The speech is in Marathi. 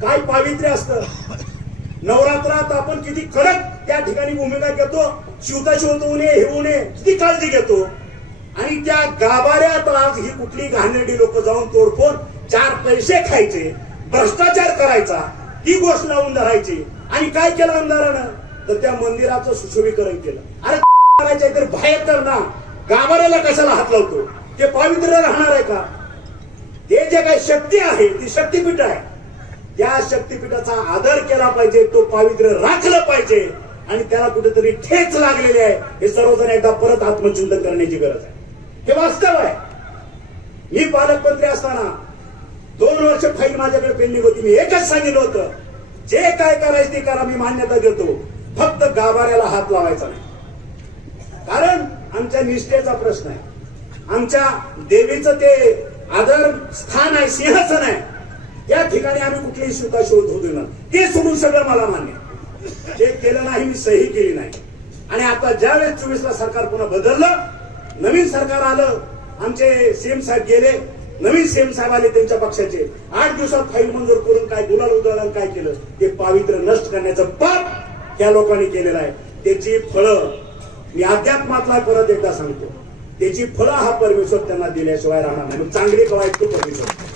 काय पावित्र्य असतं. नवरात्रात आपण किती कडक त्या ठिकाणी भूमिका घेतो. शिवता होऊ नये, हे होऊ नये, किती काळजी घेतो. आणि त्या गाभाऱ्यात आज ही कुठली घाणेरडी लोक जाऊन तोडफोड, 4 पैसे खायचे, भ्रष्टाचार करायचा, ही गोष्ट लावून धरायची. आणि काय केलं आमदारानं, तर त्या मंदिराचं सुशोभीकरण केलं. अरे करायचंय तर बाहेर कर ना, गाभाऱ्याला कशाला हात लावतो. ते पावित्र्य राहणार आहे का. ते जे काही शक्ती आहे ती शक्तीपीठ आहे. त्या शक्तीपीठाचा आदर केला पाहिजे, तो पावित्र्य राखलं पाहिजे. आणि त्याला कुठेतरी ठेच लागलेली आहे. हे सर्वजण एकदा परत आत्मचिंतन करण्याची गरज आहे. हे वास्तव आहे. मी पालकमंत्री असताना 2 वर्ष फाईल माझ्याकडे पेंडिंग होती. मी एकच सांगितलं होतं, जे काय करायचं ते करा, मी मान्यता देतो, फक्त गाभाऱ्याला हात लावायचा नाही. कारण आमच्या निष्ठेचा प्रश्न आहे. आमच्या देवीचं ते आदर स्थान आहे, सिंहासन आहे. या ठिकाणी आम्ही कुठलीही सुद्धा शोध होतो ना, ते सोडून सगळं मला मान्य. ते केलं नाही, मी सही केली नाही. आणि आता ज्यावेळेस 24ला सरकार पुन्हा बदललं, नवीन सरकार आलं, आमचे सीएम साहेब गेले, नवीन सीएम साहेब आले त्यांच्या पक्षाचे. 8 दिवसात फाईल मंजूर करून काय गुलाल उधळायला काय केलं, ते पावित्र्य नष्ट करण्याचं पाप त्या लोकांनी केलेलं आहे. त्याची फळं मी अध्यात्मातला परत एकदा सांगतो, त्याची फळं हा परमेश्वर त्यांना दिल्याशिवाय राहणार नाही. चांगली वाईट तो परमेश्वर.